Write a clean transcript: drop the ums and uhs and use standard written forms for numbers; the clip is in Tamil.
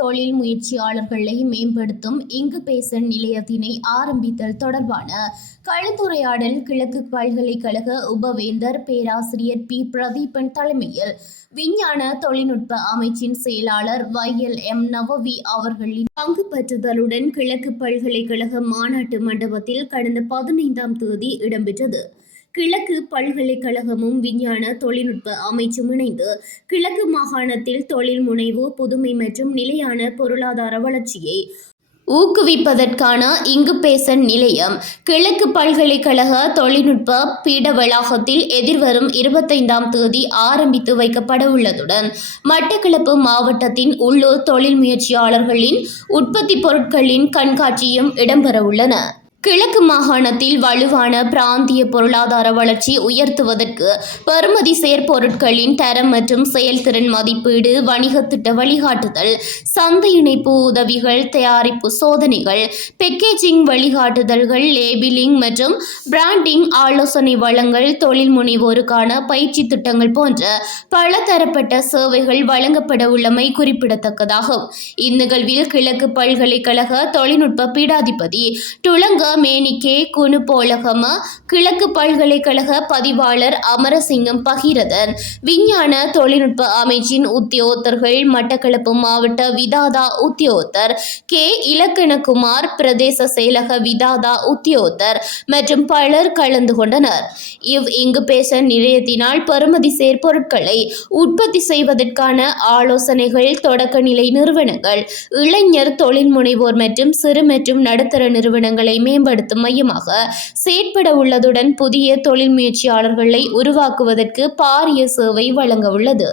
தொழில் முயற்சியாளர்களை மேம்படுத்தும் இங்கு பேச நிலையத்தினை ஆரம்பித்தல் தொடர்பான கலந்துரையாடல் கிழக்கு பல்கலைக்கழக உபவேந்தர் பேராசிரியர் பி. பிரதீபன் தலைமையில் விஞ்ஞான தொழில்நுட்ப அமைச்சின் செயலாளர் YLM நவவி அவர்களின் பங்கு பெற்றுதலுடன் கிழக்கு பல்கலைக்கழக மாநாட்டு மண்டபத்தில் கடந்த 15ஆம் தேதி இடம்பெற்றது. கிழக்கு பல்கலைக்கழகமும் விஞ்ஞான தொழில்நுட்ப அமைச்சும் இணைந்து கிழக்கு மாகாணத்தில் தொழில் முனைவு, புதுமை மற்றும் நிலையான பொருளாதார வளர்ச்சியை ஊக்குவிப்பதற்கான இங்கு பேச நிலையம் கிழக்கு பல்கலைக்கழக தொழில்நுட்ப பீட வளாகத்தில் எதிர்வரும் 25ஆம் தேதி ஆரம்பித்து வைக்கப்பட உள்ளதுடன் மட்டக்களப்பு மாவட்டத்தின் உள்ளூர் தொழில் முயற்சியாளர்களின் உற்பத்தி பொருட்களின் கண்காட்சியும் இடம்பெற உள்ளன. கிழக்கு மாகாணத்தில் வலுவான பிராந்திய பொருளாதார வளர்ச்சி உயர்த்துவதற்கு பெறுமதி செயற்பொருட்களின் தரம் மற்றும் செயல்திறன் மதிப்பீடு, வணிக திட்ட வழிகாட்டுதல், சந்தை இணைப்பு உதவிகள், தயாரிப்பு சோதனைகள், பேக்கேஜிங் வழிகாட்டுதல்கள், லேபிளிங் மற்றும் பிராண்டிங் ஆலோசனை வழங்கல், தொழில் முனைவோருக்கான பயிற்சி திட்டங்கள் போன்ற பலதரப்பட்ட சேவைகள் வழங்கப்பட உள்ளமை குறிப்பிடத்தக்கதாகும். இந்நிகழ்வில் கிழக்கு பல்கலைக்கழக தொழில்நுட்ப பீடாதிபதி டுலங்க மேனிக்கே குனுபோலகம, கிழக்கு பல்கலைக்கழக பதிவாளர் அமரசிங்கம் பகீரதன், விஞ்ஞான தொழில்நுட்ப அமைச்சின் உத்தியோகத்தர்கள், மட்டக்களப்பு மாவட்ட விதாதா உத்தியோகத்தர் கே. இலக்கணகுமார், பிரதேச செயலக விதாதா உத்தியோகத்தர் மற்றும் பலர் கலந்து கொண்டனர். இங்கு பேச நிலையத்தினால் பெறுமதி செயற்பொருட்களை உற்பத்தி செய்வதற்கான ஆலோசனைகள், தொடக்க நிலை நிறுவனங்கள், இளைஞர் தொழில் முனைவோர் மற்றும் சிறு மற்றும் நடுத்தர நிறுவனங்களை மேம்படுத்தும் மையமாக செயற்பட உள்ளதுடன் புதிய தொழில் முயற்சியாளர்களை உருவாக்குவதற்கு பாரிய சேவை வழங்க உள்ளது.